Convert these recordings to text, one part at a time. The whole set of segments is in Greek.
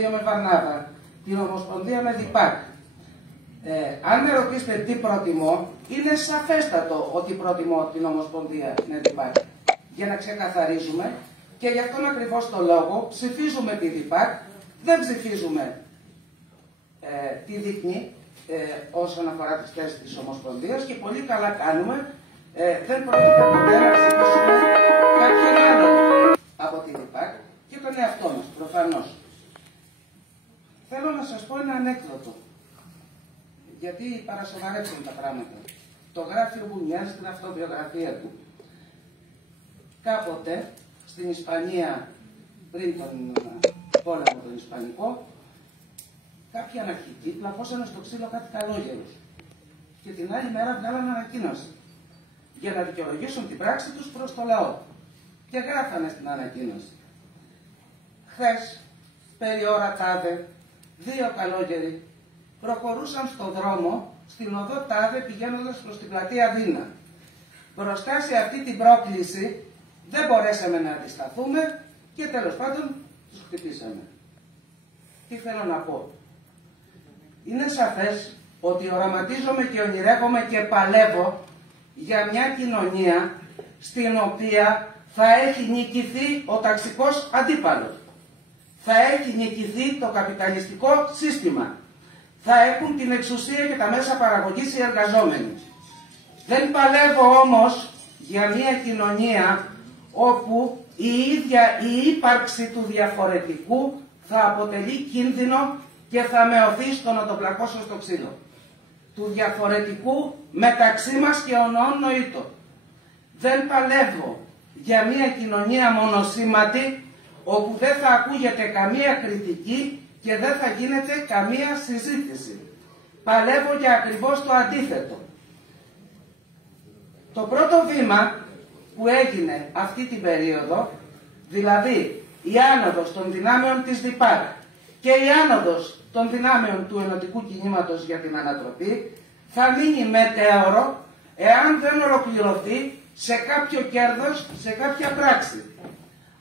με Βαρνάβα, την Ομοσπονδία με ΔΙΠΑΚ. Αν με ρωτήσετε τι προτιμώ, είναι σαφέστατο ότι προτιμώ την Ομοσπονδία με ΔΙΠΑΚ. Για να ξεκαθαρίζουμε, και γι' αυτόν ακριβώς το λόγο ψηφίζουμε τη ΔΙΠΑΚ, δεν ψηφίζουμε τη ΔΙΚΝΗ όσον αφορά τις θέσεις της Ομοσπονδίας και πολύ καλά κάνουμε, δεν πρόκειται ποτέ να ψηφίσουμε κάποιον άλλο από τη ΔΙΠΑΚ και τον εαυτό μας, προφανώς. Θέλω να σας πω ένα ανέκδοτο, γιατί παρασοβαρέψουν τα πράγματα. Το γράφει ο Μπουνιάς στην αυτοβιογραφία του. Κάποτε, στην Ισπανία, πριν τον πόλεμο τον Ισπανικό, κάποιοι αναρχικοί πλακώσανε στο ξύλο κάτι καλόγερους. Και την άλλη μέρα βγάλανε ανακοίνωση για να δικαιολογήσουν την πράξη τους προς το λαό. Και γράφανε στην ανακοίνωση: χθες, περί ώρα τάδε, 2 καλόγεροι προχωρούσαν στον δρόμο στην οδό τάδε πηγαίνοντας προς την πλατεία Δίνα. Μπροστά σε αυτή την πρόκληση δεν μπορέσαμε να αντισταθούμε και τέλος πάντων τους χτυπήσαμε. Τι θέλω να πω? Είναι σαφές ότι οραματίζομαι και ονειρεύομαι και παλεύω για μια κοινωνία στην οποία θα έχει νικηθεί ο ταξικός αντίπαλος. Θα έχει νικηθεί το καπιταλιστικό σύστημα. Θα έχουν την εξουσία και τα μέσα παραγωγής οι εργαζόμενοι. Δεν παλεύω όμως για μια κοινωνία όπου η ίδια η ύπαρξη του διαφορετικού θα αποτελεί κίνδυνο και θα με οθεί στο να το πλακώσω στο ξύλο. Του διαφορετικού μεταξύ μας και ονονοήτο. Δεν παλεύω για μια κοινωνία μονοσήματη όπου δεν θα ακούγεται καμία κριτική και δεν θα γίνεται καμία συζήτηση. Παλεύω για ακριβώς το αντίθετο. Το πρώτο βήμα που έγινε αυτή την περίοδο, δηλαδή η άνοδος των δυνάμεων της ΔΙΠΑΚ και η άνοδος των δυνάμεων του Ενωτικού Κινήματος για την Ανατροπή, θα μείνει μετέωρο εάν δεν ολοκληρωθεί σε κάποιο κέρδος, σε κάποια πράξη.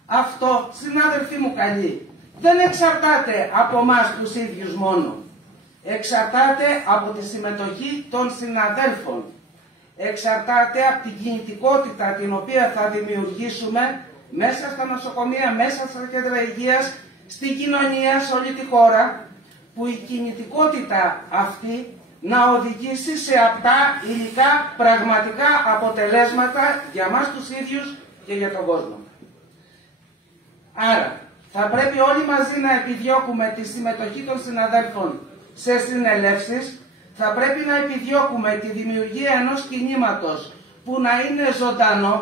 Αυτό, συνάδελφοί μου καλοί, δεν εξαρτάται από εμάς τους ίδιους μόνο. Εξαρτάται από τη συμμετοχή των συναδέλφων. Εξαρτάται από την κινητικότητα την οποία θα δημιουργήσουμε μέσα στα νοσοκομεία, μέσα στα κέντρα υγείας, στην κοινωνία, σε όλη τη χώρα, που η κινητικότητα αυτή να οδηγήσει σε απτά υλικά πραγματικά αποτελέσματα για μας τους ίδιους και για τον κόσμο. Άρα, θα πρέπει όλοι μαζί να επιδιώκουμε τη συμμετοχή των συναδέλφων σε συνελεύσεις, θα πρέπει να επιδιώκουμε τη δημιουργία ενός κινήματος που να είναι ζωντανό,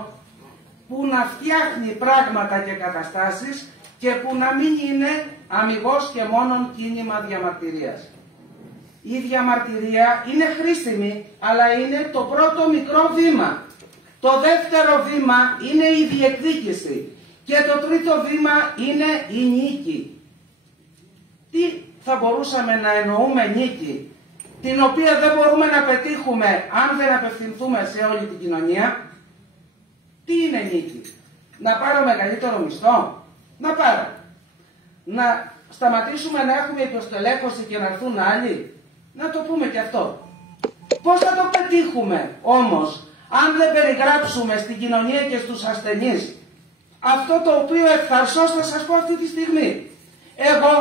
που να φτιάχνει πράγματα και καταστάσεις και που να μην είναι αμιγώς και μόνον κίνημα διαμαρτυρίας. Η διαμαρτυρία είναι χρήσιμη, αλλά είναι το πρώτο μικρό βήμα. Το δεύτερο βήμα είναι η διεκδίκηση. Και το τρίτο βήμα είναι η νίκη. Τι θα μπορούσαμε να εννοούμε νίκη, την οποία δεν μπορούμε να πετύχουμε αν δεν απευθυνθούμε σε όλη την κοινωνία? Τι είναι νίκη? Να πάρω μεγαλύτερο μισθό? Να πάρω. Να σταματήσουμε να έχουμε υποστελέχωση και να έρθουν άλλοι? Να το πούμε και αυτό. Πώς θα το πετύχουμε όμως αν δεν περιγράψουμε στην κοινωνία και στους ασθενείς αυτό το οποίο ευθαρσώς θα σας πω αυτή τη στιγμή? Εγώ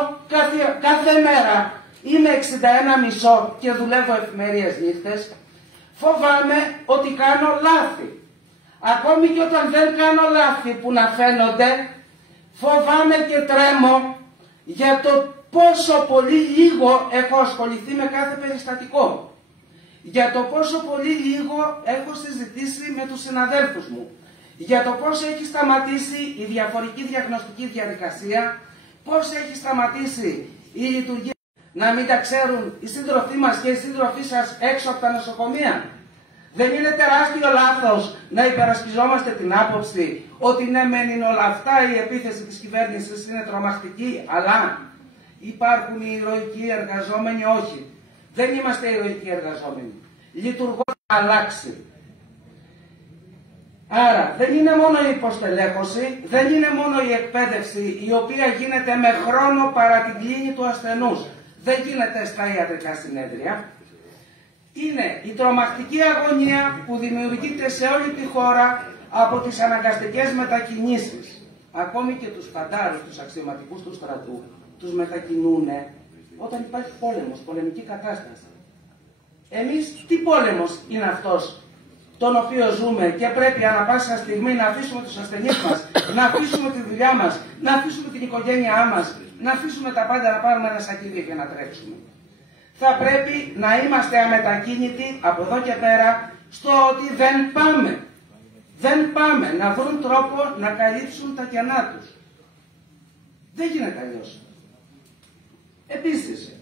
κάθε μέρα είμαι 61,5 και δουλεύω εφημερίες νύχτες. Φοβάμαι ότι κάνω λάθη. Ακόμη και όταν δεν κάνω λάθη που να φαίνονται, φοβάμαι και τρέμω για το πόσο πολύ λίγο έχω ασχοληθεί με κάθε περιστατικό. Για το πόσο πολύ λίγο έχω συζητήσει με τους συναδέλφους μου. Για το πώς έχει σταματήσει η διαφορική διαγνωστική διαδικασία, πώς έχει σταματήσει η λειτουργία. Να μην τα ξέρουν οι σύντροφοί μας και οι σύντροφοί σας έξω από τα νοσοκομεία? Δεν είναι τεράστιο λάθος να υπερασπιζόμαστε την άποψη ότι ναι μεν είναι όλα αυτά, η επίθεση της κυβέρνησης είναι τρομακτική, αλλά υπάρχουν οι ηρωικοί εργαζόμενοι? Όχι. Δεν είμαστε ηρωικοί εργαζόμενοι. Λειτουργώ να αλλάξει. Άρα δεν είναι μόνο η υποστελέχωση, δεν είναι μόνο η εκπαίδευση η οποία γίνεται με χρόνο παρά την κλίνη του ασθενούς. Δεν γίνεται στα ιατρικά συνέδρια. Είναι η τρομακτική αγωνία που δημιουργείται σε όλη τη χώρα από τις αναγκαστικές μετακινήσεις. Ακόμη και τους φαντάρους, τους αξιωματικούς του στρατού, τους μετακινούν όταν υπάρχει πόλεμος, πολεμική κατάσταση. Εμείς τι πόλεμος είναι αυτός τον οποίο ζούμε και πρέπει ανά πάσα στιγμή να αφήσουμε τους ασθενείς μας, να αφήσουμε τη δουλειά μας, να αφήσουμε την οικογένειά μας, να αφήσουμε τα πάντα, να πάρουμε ένα σακίδι και να τρέξουμε. Θα πρέπει να είμαστε αμετακίνητοι από εδώ και πέρα στο ότι δεν πάμε. Δεν πάμε να βρουν τρόπο να καλύψουν τα κενά τους. Δεν γίνεται αλλιώς. Επίσης,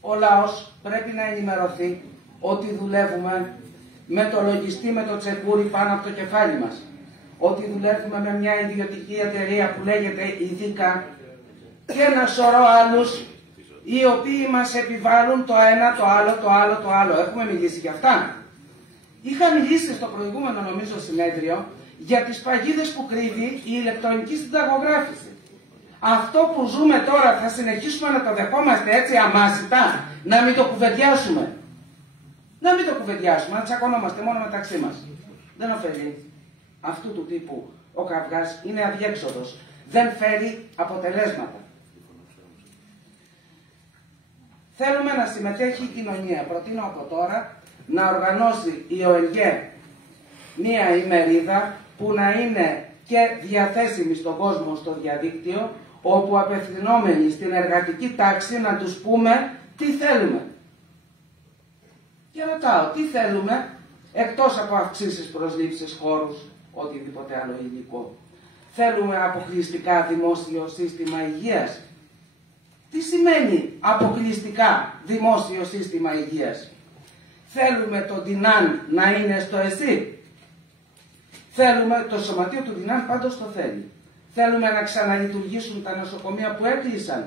ο λαός πρέπει να ενημερωθεί ότι δουλεύουμε με το λογιστή, με το τσεκούρι πάνω από το κεφάλι μας. Ότι δουλεύουμε με μια ιδιωτική εταιρεία που λέγεται Ειδικά και ένα σωρό άλλους οι οποίοι μας επιβάλλουν το ένα, το άλλο, το άλλο, το άλλο. Έχουμε μιλήσει για αυτά. Είχα μιλήσει στο προηγούμενο νομίζω συνέδριο για τις παγίδες που κρύβει η ηλεκτρονική συνταγογράφηση. Αυτό που ζούμε τώρα θα συνεχίσουμε να το δεχόμαστε έτσι αμάσιτα, να μην το κουβεντιάσουμε. Να μην το κουβεντιάσουμε, να τσακωνόμαστε μόνο μεταξύ μας. Δεν ωφελεί. Αυτού του τύπου ο καυγάς είναι αδιέξοδος. Δεν φέρει αποτελέσματα. Θέλουμε να συμμετέχει η κοινωνία. Προτείνω από τώρα να οργανώσει η ΟΕΛΓΕ μία ημερίδα που να είναι και διαθέσιμη στον κόσμο στο διαδίκτυο, όπου απευθυνόμενοι στην εργατική τάξη να τους πούμε τι θέλουμε. Και ρωτάω, τι θέλουμε, εκτός από αυξήσεις, προσλήψεις, χώρους, οτιδήποτε άλλο υλικό. Θέλουμε αποκλειστικά δημόσιο σύστημα υγείας. Τι σημαίνει αποκλειστικά δημόσιο σύστημα υγείας? Θέλουμε το ΤΙΝΑΝ να είναι στο ΕΣΥ. Θέλουμε, το σωματείο του ΤΙΝΑΝ πάντως το θέλει. Θέλουμε να ξαναλειτουργήσουν τα νοσοκομεία που έκλεισαν.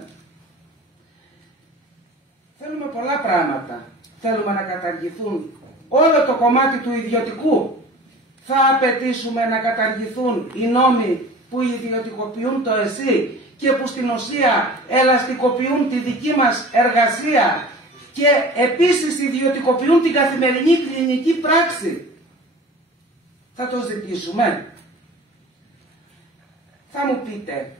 Θέλουμε πολλά πράγματα. Θέλουμε να καταργηθούν όλο το κομμάτι του ιδιωτικού. Θα απαιτήσουμε να καταργηθούν οι νόμοι που ιδιωτικοποιούν το ΕΣΥ και που στην ουσία ελαστικοποιούν τη δική μας εργασία και επίσης ιδιωτικοποιούν την καθημερινή κλινική πράξη. Θα το ζητήσουμε. Θα μου πείτε,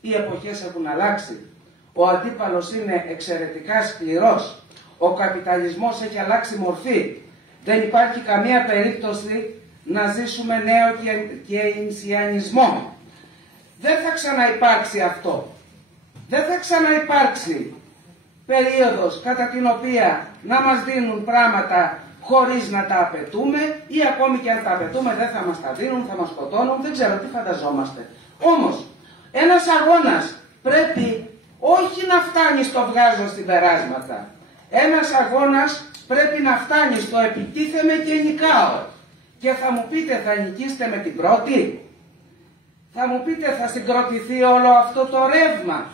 οι εποχές έχουν αλλάξει. Ο αντίπαλος είναι εξαιρετικά σκληρός. Ο καπιταλισμός έχει αλλάξει μορφή. Δεν υπάρχει καμία περίπτωση να ζήσουμε νέο κεϊνσιανισμό. Δεν θα ξαναυπάρξει αυτό. Δεν θα ξαναυπάρξει περίοδος κατά την οποία να μας δίνουν πράγματα χωρίς να τα απαιτούμε ή ακόμη και αν τα απαιτούμε δεν θα μας τα δίνουν, θα μας σκοτώνουν, δεν ξέρω τι φανταζόμαστε. Όμως, ένας αγώνας πρέπει όχι να φτάνει στο βγάζω συμπεράσματα. Ένας αγώνας πρέπει να φτάνει στο επιτίθεμαι και νικάω. Και θα μου πείτε, θα νικήσετε με την πρώτη? Θα μου πείτε, θα συγκροτηθεί όλο αυτό το ρεύμα?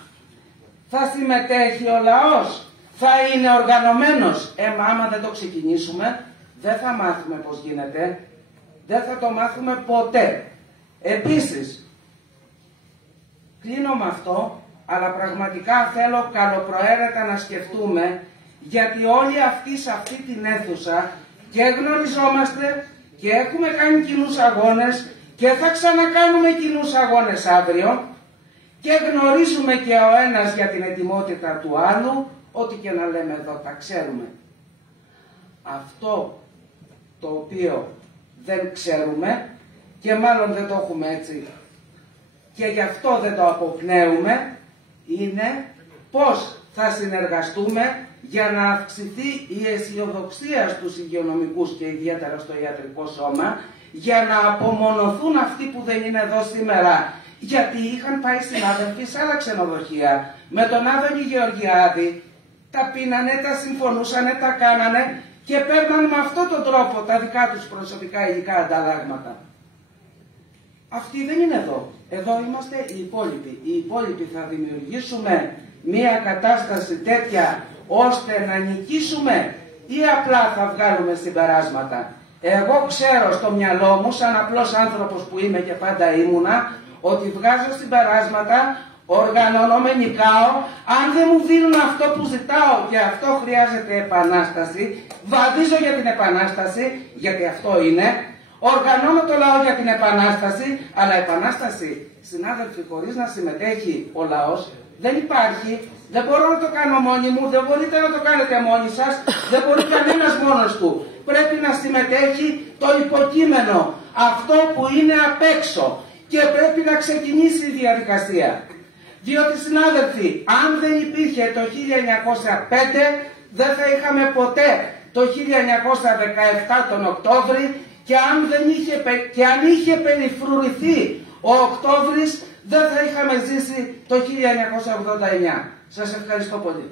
Θα συμμετέχει ο λαός? Θα είναι οργανωμένος? Άμα δεν το ξεκινήσουμε, δεν θα μάθουμε πώς γίνεται. Δεν θα το μάθουμε ποτέ. Επίσης, κλείνω με αυτό, αλλά πραγματικά θέλω καλοπροαίρετα να σκεφτούμε, γιατί όλοι αυτοί σε αυτή την αίθουσα και γνωριζόμαστε και έχουμε κάνει κοινούς αγώνες και θα ξανακάνουμε κοινούς αγώνες αύριο και γνωρίζουμε και ο ένας για την ετοιμότητα του άλλου, ό,τι και να λέμε εδώ τα ξέρουμε. Αυτό το οποίο δεν ξέρουμε και μάλλον δεν το έχουμε έτσι και γι' αυτό δεν το αποπνέουμε, είναι πώς θα συνεργαστούμε για να αυξηθεί η αισιοδοξία στους υγειονομικούς και ιδιαίτερα στο ιατρικό σώμα, για να απομονωθούν αυτοί που δεν είναι εδώ σήμερα, γιατί είχαν πάει συνάδελφοι σε άλλα ξενοδοχεία με τον Άδωνη Γεωργιάδη, τα πίνανε, τα συμφωνούσανε, τα κάνανε και παίρναν με αυτόν τον τρόπο τα δικά τους προσωπικά υλικά ανταλλάγματα. Αυτοί δεν είναι εδώ. Εδώ είμαστε οι υπόλοιποι. Οι υπόλοιποι θα δημιουργήσουμε μία κατάσταση τέτοια ώστε να νικήσουμε ή απλά θα βγάλουμε συμπεράσματα? Εγώ ξέρω στο μυαλό μου, σαν απλός άνθρωπος που είμαι και πάντα ήμουνα, ότι βγάζω συμπεράσματα, οργανώνω, με νικάω. Αν δεν μου δίνουν αυτό που ζητάω και αυτό χρειάζεται επανάσταση, βαδίζω για την επανάσταση, γιατί αυτό είναι. Οργανώνω το λαό για την επανάσταση, αλλά επανάσταση, συνάδελφοι, χωρίς να συμμετέχει ο λαός, δεν υπάρχει. Δεν μπορώ να το κάνω μόνοι μου, δεν μπορείτε να το κάνετε μόνοι σας, δεν μπορεί κανένας μόνος του. Πρέπει να συμμετέχει το υποκείμενο, αυτό που είναι απ' έξω, και πρέπει να ξεκινήσει η διαδικασία. Διότι, συνάδελφοι, αν δεν υπήρχε το 1905, δεν θα είχαμε ποτέ το 1917 τον Οκτώβρη, και αν είχε περιφρουρηθεί ο Οκτώβρης, δεν θα είχαμε ζήσει το 1989. Σας ευχαριστώ πολύ.